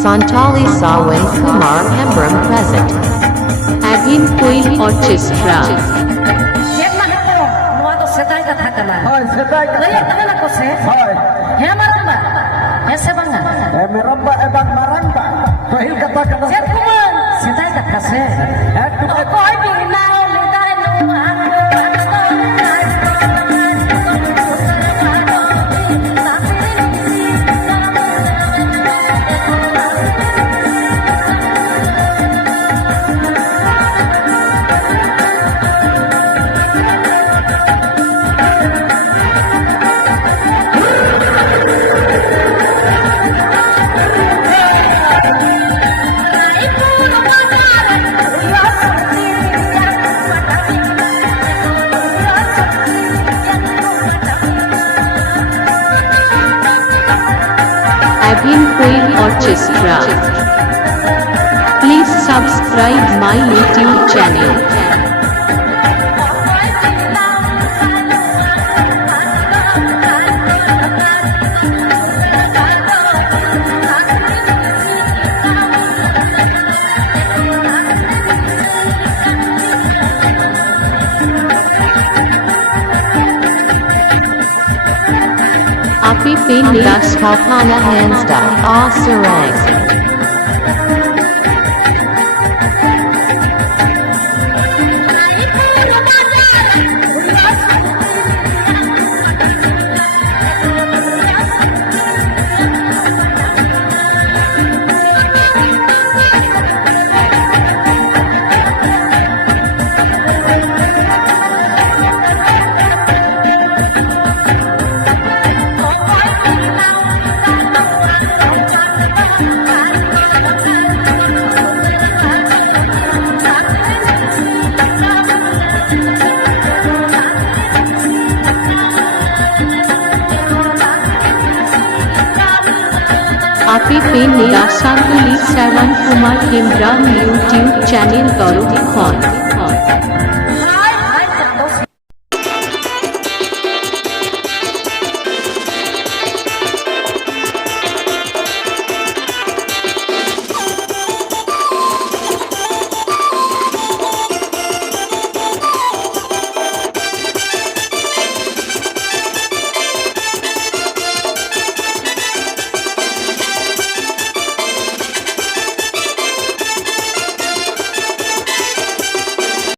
Santali Sawan Kumar Hembram present. Agin Queen Orchestra. Siap lah itu, mau tu setai kata kala. Hai, sedai ka. Layak tangan aku se. Hai. Ya maramba, ya sebangan. Meramba ebang maramba. Pahil kata kata. Siap kuman, setai kata se. Aku ini nau lidai nau. Agin Queen Orchestra. Please subscribe my YouTube channel. Api Pin Das Kalpana Hansda Sarang. Api Pin Dasantali Sawan Kumar Hembram YouTube channel Goro Khon.